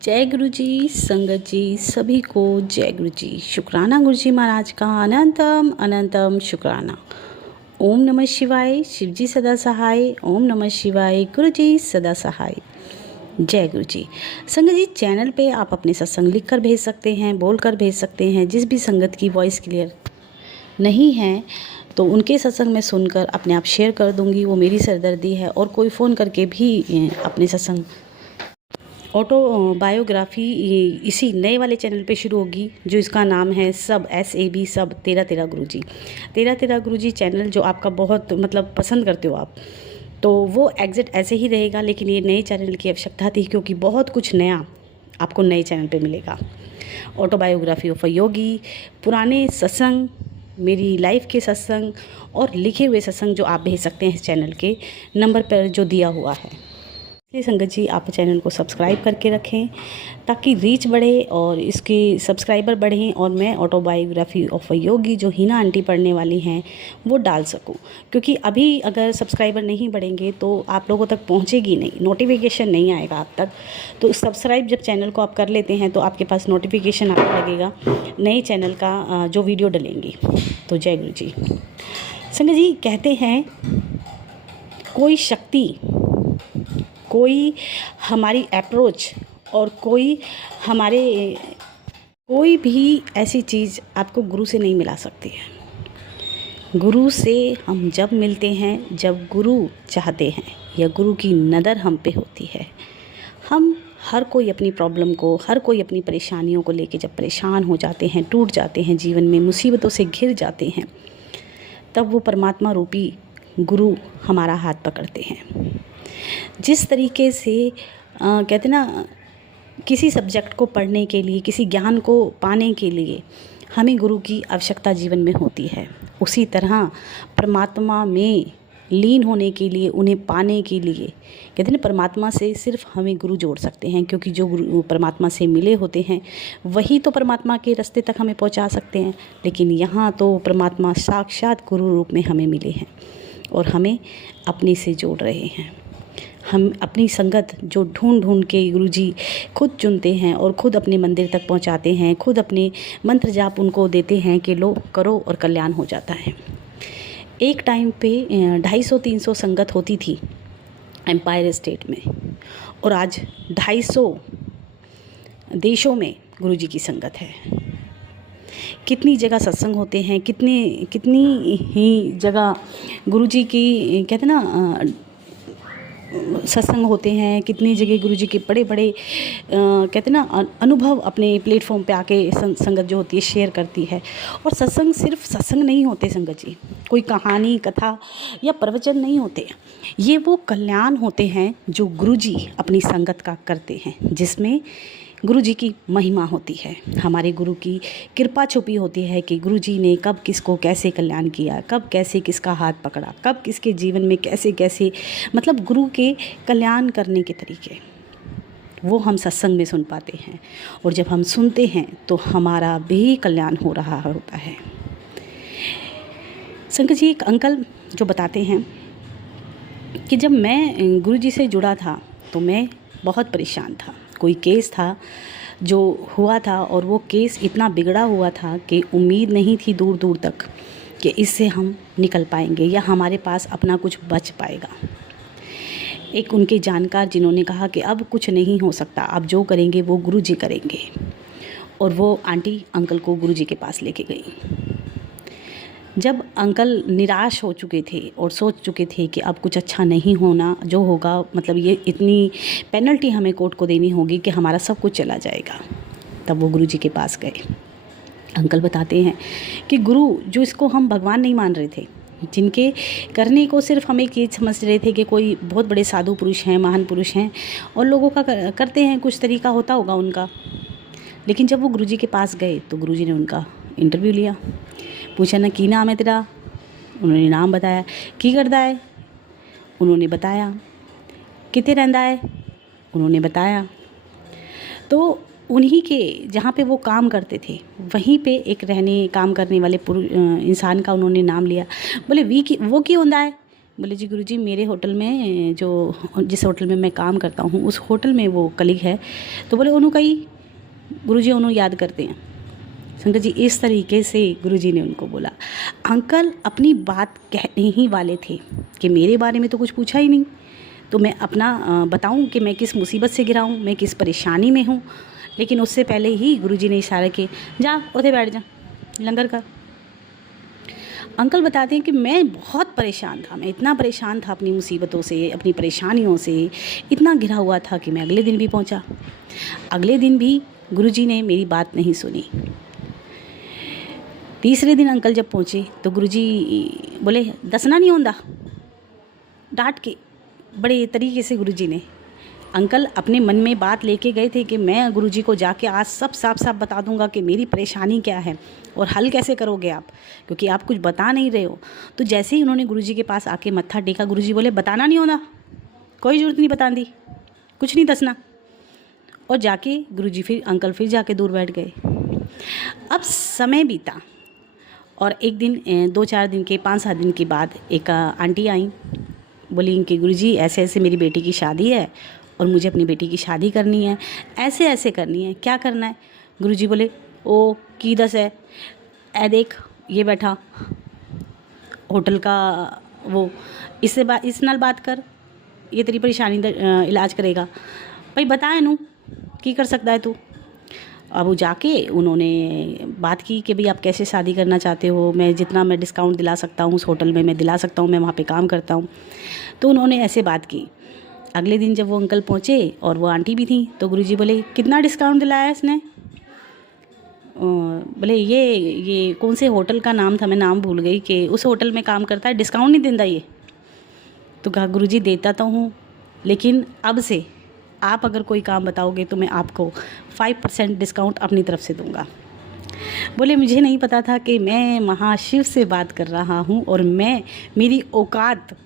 जय गुरु जी, संगत जी, सभी को जय गुरु जी। शुक्राना गुरु जी महाराज का अनंतम अनंतम शुक्राना। ओम नमः शिवाय, शिव जी सदा सहाय। ओम नमः शिवाय, गुरु जी सदा सहाय। जय गुरु जी। संगत जी, चैनल पे आप अपने सत्संग लिख कर भेज सकते हैं, बोल कर भेज सकते हैं। जिस भी संगत की वॉइस क्लियर नहीं है तो उनके सत्संग में सुनकर अपने आप शेयर कर दूंगी, वो मेरी सरदर्दी है। और कोई फ़ोन करके भी अपने सत्संग ऑटो बायोग्राफी इसी नए वाले चैनल पे शुरू होगी, जो इसका नाम है सब SAB सब 13 गुरु जी। 13 गुरु जी चैनल जो आपका बहुत मतलब पसंद करते हो आप, तो वो एग्जिट ऐसे ही रहेगा। लेकिन ये नए चैनल की आवश्यकता थी, क्योंकि बहुत कुछ नया आपको नए चैनल पे मिलेगा। ऑटो बायोग्राफी ऑफ अ योगी, पुराने सत्संग, मेरी लाइफ के सत्संग और लिखे हुए सत्संग जो आप भेज सकते हैं इस चैनल के नंबर पर जो दिया हुआ है। इसलिए संगत जी, आप चैनल को सब्सक्राइब करके रखें ताकि रीच बढ़े और इसके सब्सक्राइबर बढ़ें, और मैं ऑटोबायोग्राफी ऑफ अ योगी जो हीना आंटी पढ़ने वाली हैं वो डाल सकूं। क्योंकि अभी अगर सब्सक्राइबर नहीं बढ़ेंगे तो आप लोगों तक पहुंचेगी नहीं, नोटिफिकेशन नहीं आएगा आप तक। तो सब्सक्राइब जब चैनल को आप कर लेते हैं तो आपके पास नोटिफिकेशन आने लगेगा नए चैनल का जो वीडियो डलेंगी। तो जय गुरु जी। संगत जी, कहते हैं कोई शक्ति, कोई हमारी अप्रोच और कोई भी ऐसी चीज़ आपको गुरु से नहीं मिला सकती है। गुरु से हम जब मिलते हैं, जब गुरु चाहते हैं या गुरु की नज़र हम पे होती है। हम हर कोई अपनी प्रॉब्लम को, हर कोई अपनी परेशानियों को लेके जब परेशान हो जाते हैं, टूट जाते हैं, जीवन में मुसीबतों से घिर जाते हैं, तब वो परमात्मा रूपी गुरु हमारा हाथ पकड़ते हैं। जिस तरीके से कहते ना, किसी सब्जेक्ट को पढ़ने के लिए, किसी ज्ञान को पाने के लिए हमें गुरु की आवश्यकता जीवन में होती है, उसी तरह परमात्मा में लीन होने के लिए, उन्हें पाने के लिए कहते ना, परमात्मा से सिर्फ हमें गुरु जोड़ सकते हैं। क्योंकि जो गुरु परमात्मा से मिले होते हैं वही तो परमात्मा के रास्ते तक हमें पहुंचा सकते हैं। लेकिन यहाँ तो परमात्मा साक्षात गुरु रूप में हमें मिले हैं और हमें अपने से जोड़ रहे हैं। हम अपनी संगत जो ढूंढ ढूंढ के गुरुजी खुद चुनते हैं और खुद अपने मंदिर तक पहुंचाते हैं, खुद अपने मंत्र जाप उनको देते हैं कि लो करो और कल्याण हो जाता है। एक टाइम पे 250-300 संगत होती थी एम्पायर स्टेट में, और आज 250 देशों में गुरुजी की संगत है। कितनी जगह सत्संग होते हैं, कितनी ही जगह गुरुजी की कहते ना सत्संग होते हैं, कितनी जगह गुरुजी के बड़े बड़े कहते ना अनुभव अपने प्लेटफॉर्म पे आके संगत जो होती है शेयर करती है। और सत्संग सिर्फ सत्संग नहीं होते संगत जी, कोई कहानी, कथा या प्रवचन नहीं होते। ये वो कल्याण होते हैं जो गुरुजी अपनी संगत का करते हैं, जिसमें गुरु जी की महिमा होती है, हमारे गुरु की कृपा छुपी होती है कि गुरु जी ने कब किसको कैसे कल्याण किया, कब कैसे किसका हाथ पकड़ा, कब किसके जीवन में कैसे कैसे मतलब गुरु के कल्याण करने के तरीके वो हम सत्संग में सुन पाते हैं। और जब हम सुनते हैं तो हमारा भी कल्याण हो रहा होता है। शंकर जी एक अंकल जो बताते हैं कि जब मैं गुरु जी से जुड़ा था तो मैं बहुत परेशान था। कोई केस था जो हुआ था और वो केस इतना बिगड़ा हुआ था कि उम्मीद नहीं थी दूर दूर तक कि इससे हम निकल पाएंगे या हमारे पास अपना कुछ बच पाएगा। एक उनके जानकार जिन्होंने कहा कि अब कुछ नहीं हो सकता, अब जो करेंगे वो गुरु जी करेंगे, और वो आंटी अंकल को गुरु जी के पास लेके गई। जब अंकल निराश हो चुके थे और सोच चुके थे कि अब कुछ अच्छा नहीं होना, जो होगा मतलब ये इतनी पेनल्टी हमें कोर्ट को देनी होगी कि हमारा सब कुछ चला जाएगा, तब वो गुरुजी के पास गए। अंकल बताते हैं कि गुरु जो इसको हम भगवान नहीं मान रहे थे, जिनके करने को सिर्फ हम एक चीज़ समझ रहे थे कि कोई बहुत बड़े साधु पुरुष हैं, महान पुरुष हैं और लोगों का करते हैं, कुछ तरीका होता होगा उनका। लेकिन जब वो गुरुजी के पास गए तो गुरुजी ने उनका इंटरव्यू लिया, पूछा ना की नाम है तेरा, उन्होंने नाम बताया, की करदा है, उन्होंने बताया, किते रहंदा है, उन्होंने बताया। तो उन्हीं के जहाँ पे वो काम करते थे वहीं पे एक काम करने वाले इंसान का उन्होंने नाम लिया। बोले वो की होंदा है, बोले जी गुरुजी मेरे होटल में जो जिस होटल में मैं काम करता हूँ उस होटल में वो कलीग है। तो बोले उन्हों कहीं गुरुजी उन्हों याद करते हैं। संगत जी इस तरीके से गुरुजी ने उनको बोला। अंकल अपनी बात कहने ही वाले थे कि मेरे बारे में तो कुछ पूछा ही नहीं, तो मैं अपना बताऊं कि मैं किस मुसीबत से घिरा हूँ, मैं किस परेशानी में हूँ। लेकिन उससे पहले ही गुरुजी ने इशारा किए, जा उधर बैठ जा, लंगर का। अंकल बताते हैं कि मैं बहुत परेशान था, मैं इतना परेशान था अपनी मुसीबतों से, अपनी परेशानियों से, इतना घिरा हुआ था कि मैं अगले दिन भी पहुंचा। अगले दिन भी गुरुजी ने मेरी बात नहीं सुनी। तीसरे दिन अंकल जब पहुँचे तो गुरुजी बोले दसना नहीं होंदा, डांट के बड़े तरीके से गुरुजी ने। अंकल अपने मन में बात लेके गए थे कि मैं गुरुजी को जाके आज सब साफ साफ बता दूंगा कि मेरी परेशानी क्या है और हल कैसे करोगे आप, क्योंकि आप कुछ बता नहीं रहे हो। तो जैसे ही उन्होंने गुरुजी के पास आके मत्था टेका, गुरुजी बोले बताना नहीं होना, कोई ज़रूरत नहीं बता दी, कुछ नहीं दसना। और जाके गुरुजी अंकल फिर जाके दूर बैठ गए। अब समय बीता और एक दिन 2-4 दिन के 5-7 दिन के बाद एक आंटी आई, बोली कि गुरुजी ऐसे ऐसे मेरी बेटी की शादी है और मुझे अपनी बेटी की शादी करनी है, ऐसे ऐसे करनी है, क्या करना है। गुरुजी बोले ओ की दस है, ए देख ये बैठा होटल का वो, इस नाल बात कर, ये तेरी परेशानी दा इलाज करेगा। भाई बता इनू की कर सकता है तू। अब वो जाके उन्होंने बात की कि भाई आप कैसे शादी करना चाहते हो, मैं जितना मैं डिस्काउंट दिला सकता हूँ उस होटल में मैं दिला सकता हूँ, मैं वहाँ पे काम करता हूँ। तो उन्होंने ऐसे बात की। अगले दिन जब वो अंकल पहुँचे और वो आंटी भी थी तो गुरुजी बोले कितना डिस्काउंट दिलाया है इसने। बोले ये कौन से होटल का नाम था, मैं नाम भूल गई, कि उस होटल में काम करता है, डिस्काउंट नहीं देता ये। तो कहा गुरुजी देता तो हूँ, लेकिन अब से आप अगर कोई काम बताओगे तो मैं आपको 5% डिस्काउंट अपनी तरफ से दूंगा। बोले मुझे नहीं पता था कि मैं महाशिव से बात कर रहा हूँ और मेरी औकात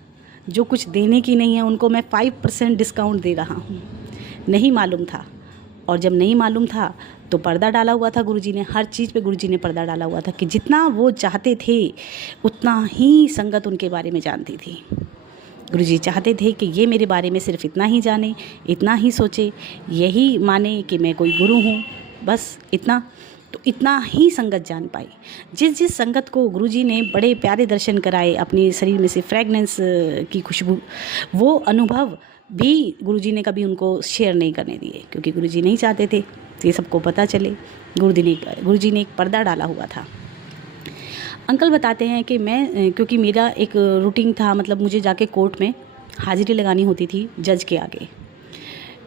जो कुछ देने की नहीं है उनको मैं 5% डिस्काउंट दे रहा हूँ, नहीं मालूम था। और जब नहीं मालूम था तो पर्दा डाला हुआ था गुरुजी ने, हर चीज़ पे गुरुजी ने पर्दा डाला हुआ था कि जितना वो चाहते थे उतना ही संगत उनके बारे में जानती थी। गुरुजी चाहते थे कि ये मेरे बारे में सिर्फ इतना ही जाने, इतना ही सोचे, यही माने कि मैं कोई गुरु हूँ, बस इतना। तो इतना ही संगत जान पाई। जिस संगत को गुरुजी ने बड़े प्यारे दर्शन कराए, अपने शरीर में से फ्रेगनेंस की खुशबू, वो अनुभव भी गुरुजी ने कभी उनको शेयर नहीं करने दिए, क्योंकि गुरुजी नहीं चाहते थे ये सबको पता चले। गुरुजी ने एक पर्दा डाला हुआ था। अंकल बताते हैं कि मैं, क्योंकि मेरा एक रूटीन था, मतलब मुझे जाके कोर्ट में हाजिरी लगानी होती थी जज के आगे।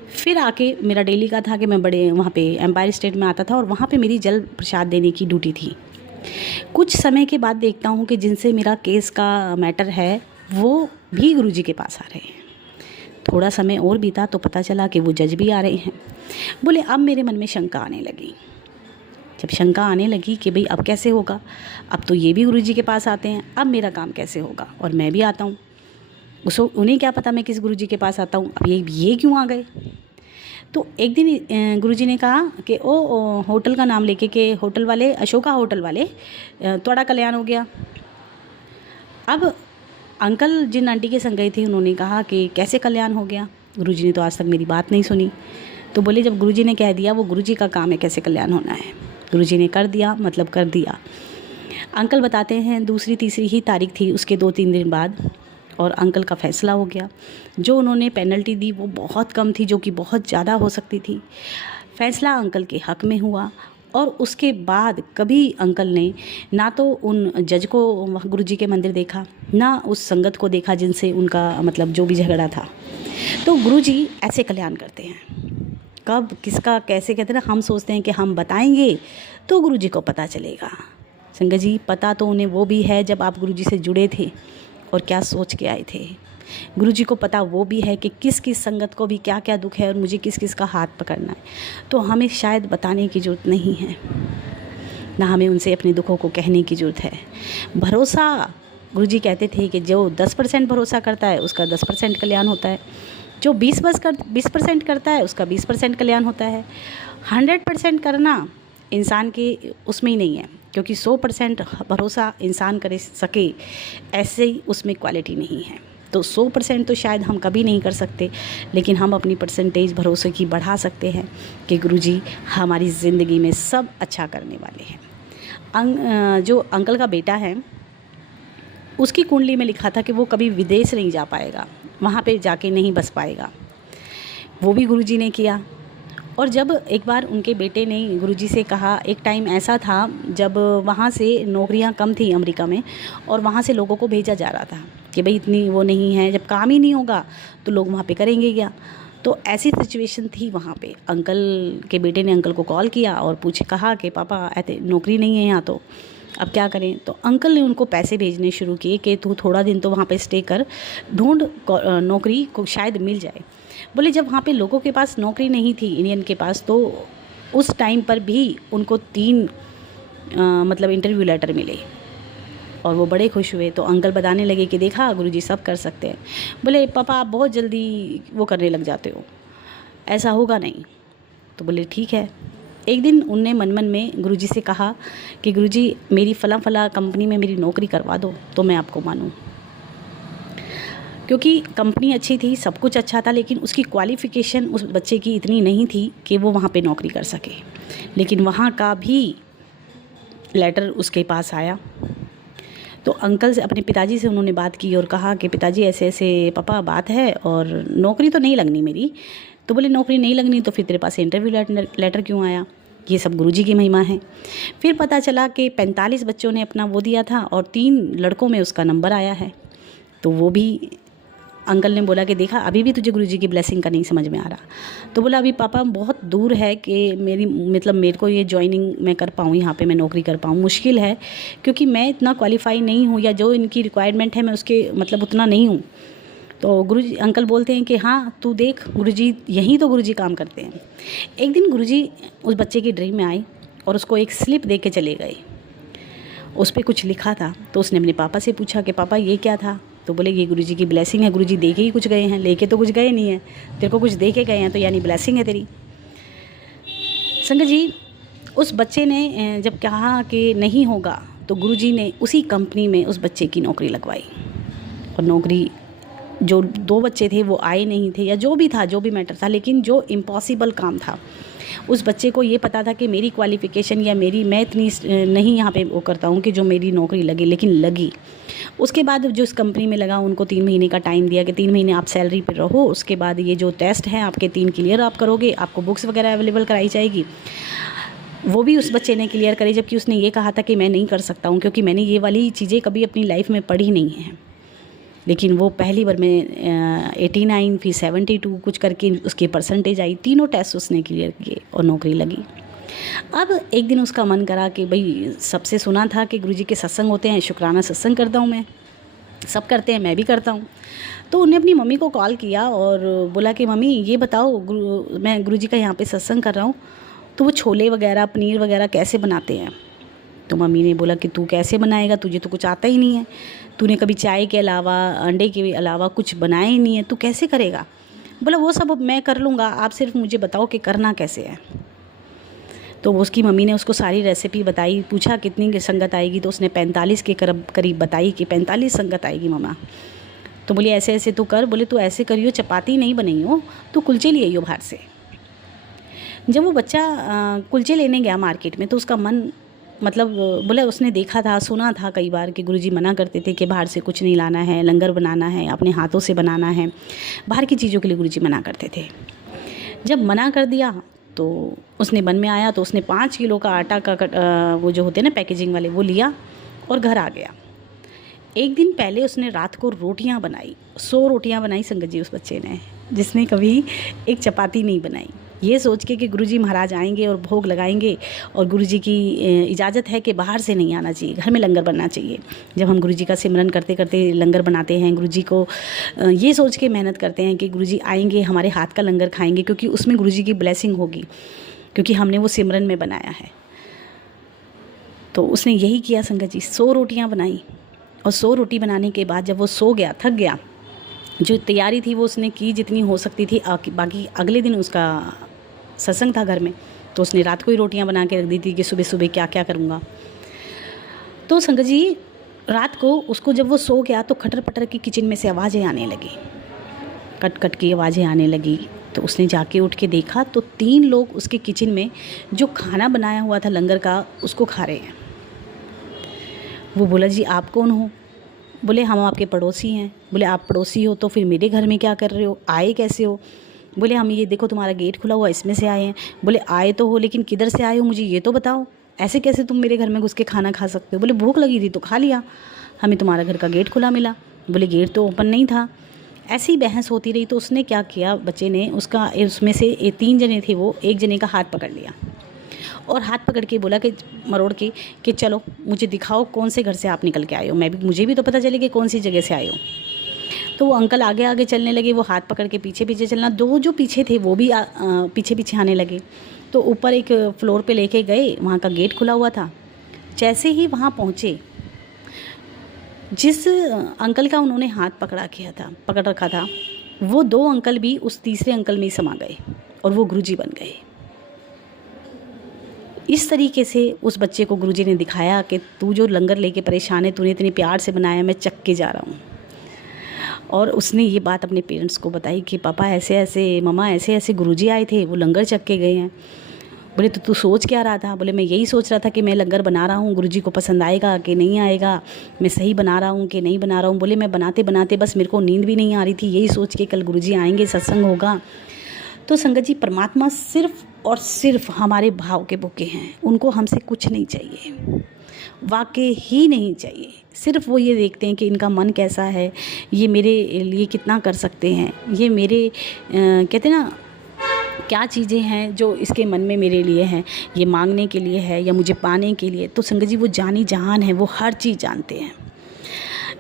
फिर आके मेरा डेली का था कि मैं बड़े वहाँ पे एम्पायर स्टेट में आता था और वहाँ पे मेरी जल प्रसाद देने की ड्यूटी थी। कुछ समय के बाद देखता हूँ कि जिनसे मेरा केस का मैटर है वो भी गुरुजी के पास आ रहे हैं। थोड़ा समय और बीता तो पता चला कि वो जज भी आ रहे हैं। बोले अब मेरे मन में शंका आने लगी। जब शंका आने लगी कि भाई अब कैसे होगा, अब तो ये भी गुरुजी के पास आते हैं, अब मेरा काम कैसे होगा, और मैं भी आता हूँ। उन्हें क्या पता मैं किस गुरुजी के पास आता हूँ, अब ये क्यों आ गए। तो एक दिन गुरुजी ने कहा कि ओ होटल का नाम लेके कि होटल वाले, अशोका होटल वाले, थोड़ा कल्याण हो गया। अब अंकल जिन आंटी के संग गए थे उन्होंने कहा कि कैसे कल्याण हो गया, गुरुजी ने तो आज तक मेरी बात नहीं सुनी। तो बोले जब गुरुजी ने कह दिया वो गुरुजी का काम है कैसे कल्याण होना है, गुरुजी ने कर दिया मतलब कर दिया। अंकल बताते हैं दूसरी तीसरी ही तारीख थी उसके 2-3 दिन बाद, और अंकल का फ़ैसला हो गया। जो उन्होंने पेनल्टी दी वो बहुत कम थी, जो कि बहुत ज़्यादा हो सकती थी। फ़ैसला अंकल के हक़ में हुआ और उसके बाद कभी अंकल ने ना तो उन जज को गुरुजी के मंदिर देखा, ना उस संगत को देखा जिनसे उनका मतलब जो भी झगड़ा था। तो गुरुजी ऐसे कल्याण करते हैं, कब किसका कैसे कहते हैं ना, हम सोचते हैं कि हम बताएंगे तो गुरुजी को पता चलेगा। संगत जी पता तो उन्हें वो भी है जब आप गुरुजी से जुड़े थे और क्या सोच के आए थे। गुरुजी को पता वो भी है कि किस किस संगत को भी क्या क्या दुख है और मुझे किस किस का हाथ पकड़ना है। तो हमें शायद बताने की ज़रूरत नहीं है, ना हमें उनसे अपने दुखों को कहने की ज़रूरत है। भरोसा, गुरुजी कहते थे कि जो 10% भरोसा करता है उसका 10% कल्याण होता है, जो 20% करता है उसका 20% कल्याण होता है। 100% करना इंसान के उसमें ही नहीं है, क्योंकि 100% भरोसा इंसान कर सके ऐसे ही उसमें क्वालिटी नहीं है। तो 100% तो शायद हम कभी नहीं कर सकते, लेकिन हम अपनी परसेंटेज भरोसे की बढ़ा सकते हैं कि गुरुजी हमारी ज़िंदगी में सब अच्छा करने वाले हैं। जो अंकल का बेटा है, उसकी कुंडली में लिखा था कि वो कभी विदेश नहीं जा पाएगा, वहाँ पे जाके नहीं बस पाएगा। वो भी गुरुजी ने किया। और जब एक बार उनके बेटे ने गुरुजी से कहा, एक टाइम ऐसा था जब वहाँ से नौकरियाँ कम थी अमेरिका में, और वहाँ से लोगों को भेजा जा रहा था कि भाई इतनी वो नहीं है, जब काम ही नहीं होगा तो लोग वहाँ पे करेंगे क्या। तो ऐसी सिचुएशन थी वहाँ पे। अंकल के बेटे ने अंकल को कॉल किया और कहा कि पापा ऐसे नौकरी नहीं है यहाँ, तो अब क्या करें। तो अंकल ने उनको पैसे भेजने शुरू किए कि तू थोड़ा दिन तो वहाँ पे स्टे कर, ढूंढ नौकरी को शायद मिल जाए। बोले जब वहाँ पे लोगों के पास नौकरी नहीं थी इंडियन के पास, तो उस टाइम पर भी उनको 3 मतलब इंटरव्यू लेटर मिले और वो बड़े खुश हुए। तो अंकल बताने लगे कि देखा गुरुजी सब कर सकते हैं। बोले पापा आप बहुत जल्दी वो करने लग जाते हो, ऐसा होगा नहीं। तो बोले ठीक है। एक दिन उनने मन में गुरुजी से कहा कि गुरुजी मेरी फला कंपनी में मेरी नौकरी करवा दो तो मैं आपको मानूं। क्योंकि कंपनी अच्छी थी, सब कुछ अच्छा था, लेकिन उसकी क्वालिफ़िकेशन उस बच्चे की इतनी नहीं थी कि वो वहाँ पे नौकरी कर सके। लेकिन वहाँ का भी लेटर उसके पास आया। तो अंकल से, अपने पिताजी से उन्होंने बात की और कहा कि पिताजी ऐसे ऐसे पापा बात है और नौकरी तो नहीं लगनी मेरी। तो बोले नौकरी नहीं लगनी तो फिर तेरे पास इंटरव्यू लेटर क्यों आया। ये सब गुरुजी की महिमा है। फिर पता चला कि 45 बच्चों ने अपना वो दिया था और 3 लड़कों में उसका नंबर आया है। तो वो भी अंकल ने बोला कि देखा अभी भी तुझे गुरुजी की ब्लेसिंग का नहीं समझ में आ रहा। तो बोला अभी पापा बहुत दूर है कि मेरे को ये ज्वाइनिंग मैं कर पाऊँ, यहाँ पे मैं नौकरी कर पाऊँ, मुश्किल है क्योंकि मैं इतना क्वालिफाई नहीं हूँ, या जो इनकी रिक्वायरमेंट है मैं उसके उतना नहीं हूँ। तो गुरुजी अंकल बोलते हैं कि हाँ तू देख, गुरुजी यहीं तो गुरुजी काम करते हैं। एक दिन गुरुजी उस बच्चे की ड्रीम में आए और उसको एक स्लिप दे के चले गए। उस पर कुछ लिखा था। तो उसने अपने पापा से पूछा कि पापा ये क्या था। तो बोले ये गुरुजी की ब्लेसिंग है, गुरुजी दे के ही कुछ गए हैं, लेके तो कुछ गए नहीं है, तेरे को कुछ दे के गए हैं तो यानी ब्लेसिंग है तेरी। संगत जी, उस बच्चे ने जब कहा कि नहीं होगा तो गुरुजी ने उसी कंपनी में उस बच्चे की नौकरी लगवाई। और नौकरी, जो 2 बच्चे थे वो आए नहीं थे, या जो भी था, जो भी मैटर था, लेकिन जो इम्पॉसिबल काम था उस बच्चे को ये पता था कि मेरी क्वालिफ़िकेशन या मैं इतनी नहीं यहाँ पे वो करता हूँ कि जो मेरी नौकरी लगे, लेकिन लगी। उसके बाद जो इस कंपनी में लगा उनको 3 महीने का टाइम दिया कि 3 महीने आप सैलरी पे रहो, उसके बाद ये जो टेस्ट हैं आपके 3 क्लियर आप करोगे, आपको बुक्स वगैरह अवेलेबल कराई जाएगी। वो भी उस बच्चे ने क्लियर करी, जबकि उसने ये कहा था कि मैं नहीं कर सकता हूँ क्योंकि मैंने ये वाली चीज़ें कभी अपनी लाइफ में पढ़ी नहीं हैं। लेकिन वो पहली बार में 89 फिर 72 कुछ करके उसकी परसेंटेज आई, तीनों टेस्ट उसने क्लियर किए और नौकरी लगी। अब एक दिन उसका मन करा कि भाई सबसे सुना था कि गुरुजी के सत्संग होते हैं, शुक्राना सत्संग करता हूँ मैं, सब करते हैं मैं भी करता हूँ। तो उन्हें अपनी मम्मी को कॉल किया और बोला कि मम्मी ये बताओ मैं गुरुजी का यहाँ पे सत्संग कर रहा हूँ, तो वो छोले वगैरह पनीर वगैरह कैसे बनाते हैं। तो मम्मी ने बोला कि तू कैसे बनाएगा, तुझे तो कुछ आता ही नहीं है, तूने कभी चाय के अलावा अंडे के अलावा कुछ बनाया ही नहीं है, तू कैसे करेगा। बोला वो सब मैं कर लूँगा, आप सिर्फ मुझे बताओ कि करना कैसे है। तो उसकी मम्मी ने उसको सारी रेसिपी बताई, पूछा कितनी संगत आएगी, तो उसने 45 के करीब बताई कि 45 संगत आएगी मम्मा। तो बोली ऐसे ऐसे तू कर। बोले तू ऐसे करियो, चपाती नहीं बनाई हो, तू कुलचे ले आइयो बाहर से। जब वो बच्चा कुलचे लेने गया मार्केट में तो उसका मन बोले उसने देखा था, सुना था कई बार कि गुरुजी मना करते थे कि बाहर से कुछ नहीं लाना है, लंगर बनाना है, अपने हाथों से बनाना है, बाहर की चीज़ों के लिए गुरुजी मना करते थे। जब मना कर दिया तो उसने मन में आया, तो उसने 5 किलो का आटा का वो जो होते हैं ना पैकेजिंग वाले, वो लिया और घर आ गया। एक दिन पहले उसने रात को रोटियां बनाई, 100 रोटियां बनाई संगत जी उस बच्चे ने, जिसने कभी एक चपाती नहीं बनाई, ये सोच के कि गुरुजी महाराज आएंगे और भोग लगाएंगे और गुरुजी की इजाज़त है कि बाहर से नहीं आना चाहिए, घर में लंगर बनना चाहिए। जब हम गुरुजी का सिमरन करते करते लंगर बनाते हैं, गुरुजी को ये सोच के मेहनत करते हैं कि गुरुजी आएंगे, हमारे हाथ का लंगर खाएंगे, क्योंकि उसमें गुरुजी की ब्लेसिंग होगी, क्योंकि हमने वो सिमरन में बनाया है। तो उसने यही किया संगत जी, 100 रोटियाँ बनाई। और 100 रोटी बनाने के बाद जब वो सो गया, थक गया, जो तैयारी थी वो उसने की जितनी हो सकती थी, बाकी अगले दिन उसका सत्संग था घर में, तो उसने रात को ही रोटियां बना के रख दी थी कि सुबह सुबह क्या क्या करूँगा। तो संगत जी रात को उसको जब वो सो गया तो खटर पटर की किचन में से आवाज़ें आने लगी, कट कट की आवाज़ें आने लगी। तो उसने जाके उठ के देखा तो 3 लोग उसके किचन में जो खाना बनाया हुआ था लंगर का उसको खा रहे हैं। वो बोला, जी आप कौन हो? बोले, हम आपके पड़ोसी हैं। बोले, आप पड़ोसी हो तो फिर मेरे घर में क्या कर रहे हो, आए कैसे हो? बोले, हम ये देखो तुम्हारा गेट खुला हुआ, इसमें से आए हैं। बोले, आए तो हो लेकिन किधर से आए हो मुझे ये तो बताओ, ऐसे कैसे तुम मेरे घर में घुस के खाना खा सकते हो? बोले, भूख लगी थी तो खा लिया, हमें तुम्हारा घर का गेट खुला मिला। बोले, गेट तो ओपन नहीं था। ऐसी बहस होती रही तो उसने क्या किया, बच्चे ने उसमें से 3 जने थे, वो एक जने का हाथ पकड़ लिया और हाथ पकड़ के बोला कि मरोड़ के कि चलो मुझे दिखाओ कौन से घर से आप निकल के आए हो, मुझे भी तो पता चले कि कौन सी जगह से आए हो। तो वो अंकल आगे आगे चलने लगे, वो हाथ पकड़ के पीछे पीछे चलना, 2 जो पीछे थे वो भी पीछे पीछे आने लगे। तो ऊपर एक फ्लोर पे लेके गए, वहाँ का गेट खुला हुआ था। जैसे ही वहाँ पहुँचे, जिस अंकल का उन्होंने हाथ पकड़ रखा था, वो 2 अंकल भी उस तीसरे अंकल में ही समा गए और वो गुरुजी बन गए। इस तरीके से उस बच्चे को गुरुजी ने दिखाया कि तू जो लंगर लेके परेशान है, तूने इतने प्यार से बनाया, मैं चख के जा रहा हूँ। और उसने ये बात अपने पेरेंट्स को बताई कि पापा ऐसे ऐसे, मम्मा ऐसे ऐसे गुरुजी आए थे, वो लंगर चख के गए हैं। बोले, तो तू सोच क्या रहा था? बोले, मैं यही सोच रहा था कि मैं लंगर बना रहा हूँ, गुरुजी को पसंद आएगा कि नहीं आएगा, मैं सही बना रहा हूँ कि नहीं बना रहा हूँ। बोले, मैं बनाते बनाते बस मेरे को नींद भी नहीं आ रही थी, यही सोच के कल गुरुजी आएंगे, सत्संग होगा। तो संगत जी, परमात्मा सिर्फ और सिर्फ हमारे भाव के भूखे हैं, उनको हमसे कुछ नहीं चाहिए, वाकई ही नहीं चाहिए। सिर्फ वो ये देखते हैं कि इनका मन कैसा है, ये मेरे लिए कितना कर सकते हैं, ये मेरे कहते ना क्या चीज़ें हैं जो इसके मन में मेरे लिए हैं, ये मांगने के लिए है या मुझे पाने के लिए। तो संगत जी, वो जानी जहान है, वो हर चीज़ जानते हैं।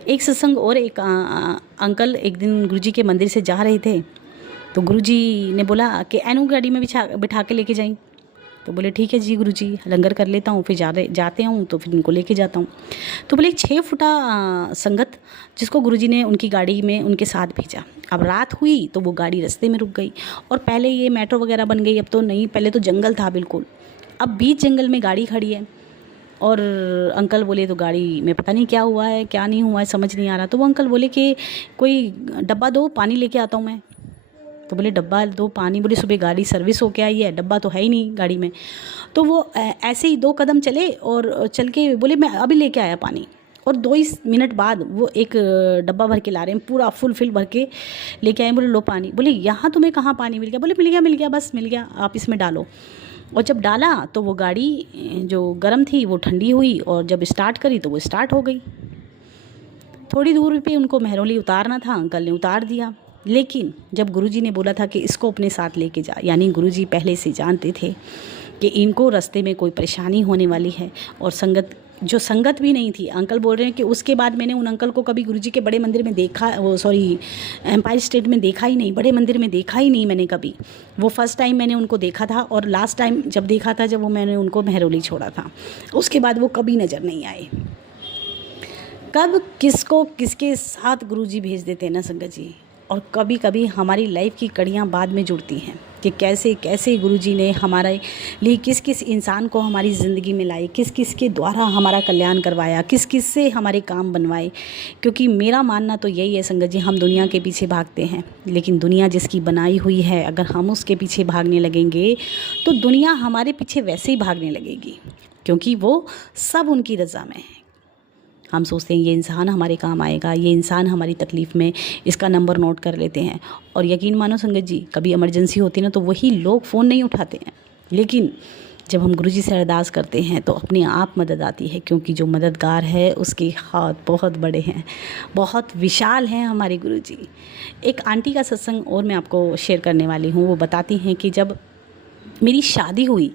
एक सत्संग और, एक अंकल एक दिन गुरुजी के मंदिर से जा रहे थे, तो गुरुजी ने बोला कि एनू गाड़ी में बिठा के लेके जाएं। तो बोले, ठीक है जी गुरुजी, लंगर कर लेता हूँ, फिर जाते हूँ तो फिर इनको लेके जाता हूँ। तो बोले, एक 6 फुटा संगत जिसको गुरुजी ने उनकी गाड़ी में उनके साथ भेजा। अब रात हुई तो वो गाड़ी रास्ते में रुक गई, और पहले ये मेट्रो वगैरह बन गई, अब तो नहीं, पहले तो जंगल था बिल्कुल। अब बीच जंगल में गाड़ी खड़ी है और अंकल बोले, तो गाड़ी में पता नहीं क्या हुआ है क्या नहीं हुआ है, समझ नहीं आ रहा। तो वो अंकल बोले कि कोई डब्बा दो, पानी लेके आता हूँ मैं। तो बोले, डब्बा दो, पानी? बोले, सुबह गाड़ी सर्विस होके आई है, डब्बा तो है ही नहीं गाड़ी में। तो वो ऐसे ही 2 कदम चले और चल के बोले, मैं अभी लेके आया पानी। और 2 ही मिनट बाद वो एक डब्बा भर के ला रहे हैं, पूरा फुल भर के लेके आए। बोले, लो पानी। बोले, यहाँ तुम्हें कहाँ पानी मिल गया? बोले, मिल गया, बस मिल गया, आप इसमें डालो। और जब डाला तो वो गाड़ी जो गर्म थी वो ठंडी हुई, और जब स्टार्ट करी तो वो स्टार्ट हो गई। थोड़ी दूर पे उनको महरौली उतारना था, अंकल ने उतार दिया। लेकिन जब गुरुजी ने बोला था कि इसको अपने साथ लेके जा, यानी गुरुजी पहले से जानते थे कि इनको रास्ते में कोई परेशानी होने वाली है। और संगत भी नहीं थी। अंकल बोल रहे हैं कि उसके बाद मैंने उन अंकल को कभी गुरुजी के बड़े मंदिर में देखा, एम्पायर स्टेट में देखा ही नहीं, बड़े मंदिर में देखा ही नहीं मैंने कभी। वो फर्स्ट टाइम मैंने उनको देखा था, और लास्ट टाइम जब देखा था जब मैंने उनको महरौली छोड़ा था, उसके बाद वो कभी नज़र नहीं आए। कब किसको किसके साथ गुरुजी भेज देते हैं ना संगत जी। और कभी कभी हमारी लाइफ की कड़ियाँ बाद में जुड़ती हैं कि कैसे कैसे गुरुजी ने हमारे लिए किस किस इंसान को हमारी ज़िंदगी में लाए, किस किस के द्वारा हमारा कल्याण करवाया, किस किस से हमारे काम बनवाए। क्योंकि मेरा मानना तो यही है संगत जी, हम दुनिया के पीछे भागते हैं, लेकिन दुनिया जिसकी बनाई हुई है, अगर हम उसके पीछे भागने लगेंगे तो दुनिया हमारे पीछे वैसे ही भागने लगेगी, क्योंकि वो सब उनकी रज़ा में है। हम सोचते हैं ये इंसान हमारे काम आएगा, ये इंसान हमारी तकलीफ़ में, इसका नंबर नोट कर लेते हैं। और यकीन मानो संगत जी, कभी इमरजेंसी होती है ना तो वही लोग फ़ोन नहीं उठाते हैं, लेकिन जब हम गुरुजी से अरदास करते हैं तो अपने आप मदद आती है, क्योंकि जो मददगार है उसके हाथ बहुत बड़े हैं, बहुत विशाल हैं हमारे गुरुजी। एक आंटी का सत्संग और मैं आपको शेयर करने वाली हूँ। वो बताती हैं कि जब मेरी शादी हुई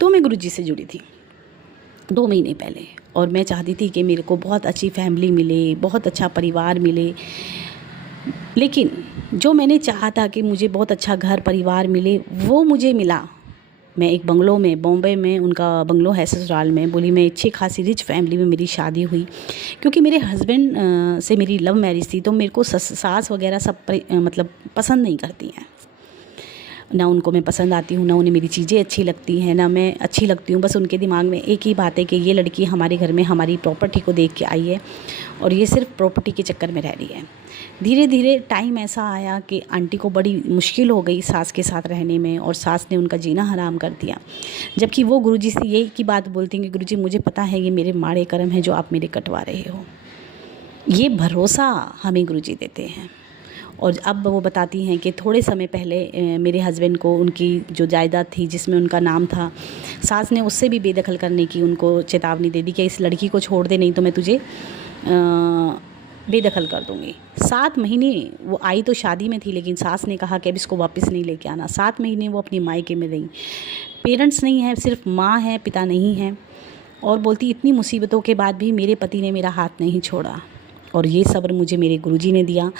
तो मैं गुरुजी से जुड़ी थी 2 महीने पहले, और मैं चाहती थी कि मेरे को बहुत अच्छी फैमिली मिले, बहुत अच्छा परिवार मिले। लेकिन जो मैंने चाहा था कि मुझे बहुत अच्छा घर परिवार मिले, वो मुझे मिला। मैं एक बंगलो में, बॉम्बे में उनका बंगलो है ससुराल में, बोली मैं अच्छी खासी रिच फैमिली में मेरी शादी हुई। क्योंकि मेरे हस्बैंड से मेरी लव मैरिज थी, तो मेरे को सास वगैरह सब मतलब पसंद नहीं करती हैं। ना उनको मैं पसंद आती हूँ, ना उन्हें मेरी चीज़ें अच्छी लगती हैं, ना मैं अच्छी लगती हूँ। बस उनके दिमाग में एक ही बात है कि ये लड़की हमारे घर में हमारी प्रॉपर्टी को देख के आई है और ये सिर्फ प्रॉपर्टी के चक्कर में रह रही है। धीरे धीरे टाइम ऐसा आया कि आंटी को बड़ी मुश्किल हो गई सास के साथ रहने में, और सास ने उनका जीना हराम कर दिया। जबकि वो गुरुजी से यही की बात बोलती हैं कि गुरुजी मुझे पता है ये मेरे माड़े कर्म हैं जो आप मेरे कटवा रहे हो। ये भरोसा हमें गुरुजी देते हैं। और अब वो बताती हैं कि थोड़े समय पहले मेरे हस्बैंड को उनकी जो जायदाद थी जिसमें उनका नाम था, सास ने उससे भी बेदखल करने की उनको चेतावनी दे दी कि इस लड़की को छोड़ दे, नहीं तो मैं तुझे बेदखल कर दूँगी। 7 महीने वो आई तो शादी में थी, लेकिन सास ने कहा कि अब इसको वापस नहीं लेके आना। 7 महीने वो अपनी मायके में रही। पेरेंट्स नहीं है, सिर्फ माँ है, पिता नहीं है। और बोलती इतनी मुसीबतों के बाद भी मेरे पति ने मेरा हाथ नहीं छोड़ा। और ये सब्र मुझे मेरे गुरुजी ने दिया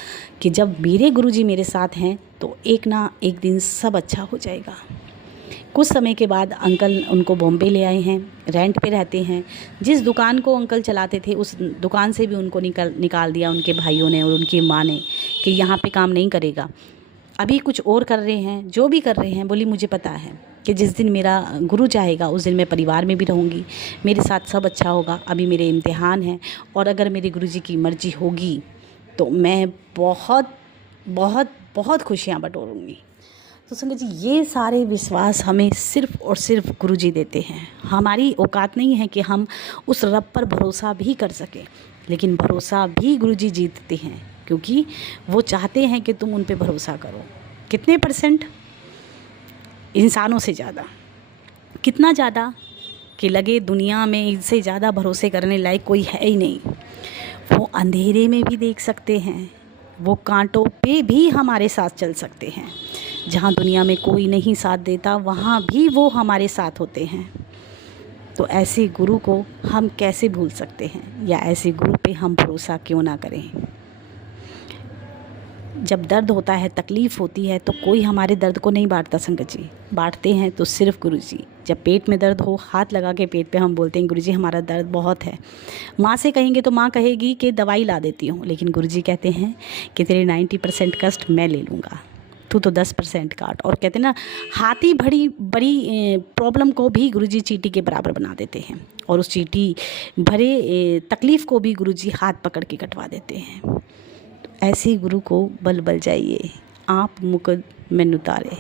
कि जब मेरे गुरुजी मेरे साथ हैं तो एक ना एक दिन सब अच्छा हो जाएगा। कुछ समय के बाद अंकल उनको बॉम्बे ले आए हैं, रेंट पे रहते हैं। जिस दुकान को अंकल चलाते थे उस दुकान से भी उनको निकाल दिया उनके भाइयों ने और उनकी माँ ने कि यहाँ पे काम नहीं करेगा। अभी कुछ और कर रहे हैं, जो भी कर रहे हैं। बोली मुझे पता है कि जिस दिन मेरा गुरु चाहेगा उस दिन मैं परिवार में भी रहूँगी, मेरे साथ सब अच्छा होगा। अभी मेरे इम्तिहान हैं और अगर मेरे गुरुजी की मर्ज़ी होगी तो मैं बहुत बहुत बहुत खुशियाँ बटोरूँगी। तो संगत जी, ये सारे विश्वास हमें सिर्फ़ और सिर्फ गुरुजी देते हैं। हमारी औकात नहीं है कि हम उस रब पर भरोसा भी कर सकें, लेकिन भरोसा भी गुरुजी जीतते हैं, क्योंकि वो चाहते हैं कि तुम उन पे भरोसा करो। कितने %? इंसानों से ज़्यादा। कितना ज़्यादा कि लगे दुनिया में इनसे ज़्यादा भरोसे करने लायक कोई है ही नहीं। वो अंधेरे में भी देख सकते हैं, वो कांटों पे भी हमारे साथ चल सकते हैं। जहाँ दुनिया में कोई नहीं साथ देता वहाँ भी वो हमारे साथ होते हैं। तो ऐसे गुरु को हम कैसे भूल सकते हैं, या ऐसे गुरु पे हम भरोसा क्यों ना करें। जब दर्द होता है, तकलीफ़ होती है, तो कोई हमारे दर्द को नहीं बांटता संगत जी। बांटते हैं तो सिर्फ गुरुजी। जब पेट में दर्द हो, हाथ लगा के पेट पे हम बोलते हैं गुरुजी हमारा दर्द बहुत है। माँ से कहेंगे तो माँ कहेगी कि दवाई ला देती हूँ, लेकिन गुरुजी कहते हैं कि तेरे 90% कष्ट मैं ले लूँगा, तू तो 10% काट। और कहते हैं ना, हाथी बड़ी प्रॉब्लम को भी गुरुजी चींटी के बराबर बना देते हैं, और उस चींटी भरे तकलीफ़ को भी गुरुजी हाथ पकड़ के कटवा देते हैं। ऐसे गुरु को बल बल जाइए, आप मुकुद में उतारे।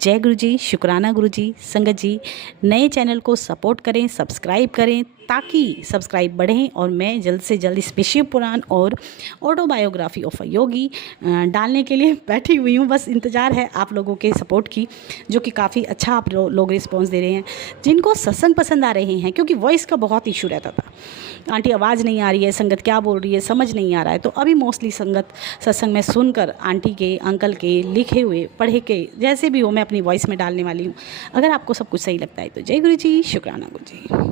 जय गुरुजी, शुक्राना गुरुजी। संगत जी, नए चैनल को सपोर्ट करें, सब्सक्राइब करें, ताकि सब्सक्राइब बढ़ें और मैं जल्द से जल्द इस शिव पुराण और ऑटोबायोग्राफी ऑफ अ योगी डालने के लिए बैठी हुई हूँ। बस इंतज़ार है आप लोगों के सपोर्ट की, जो कि काफ़ी अच्छा आप लोग रिस्पॉन्स दे रहे हैं। जिनको सत्संग पसंद आ रहे हैं, क्योंकि वॉइस का बहुत इशू रहता था, आंटी आवाज़ नहीं आ रही है, संगत क्या बोल रही है समझ नहीं आ रहा है। तो अभी मोस्टली संगत सत्संग में सुनकर आंटी के, अंकल के लिखे हुए, पढ़े के, जैसे भी हो, मैं अपनी वॉइस में डालने वाली हूँ। अगर आपको सब कुछ सही लगता है तो जय गुरु जी, शुक्राना गुरु जी।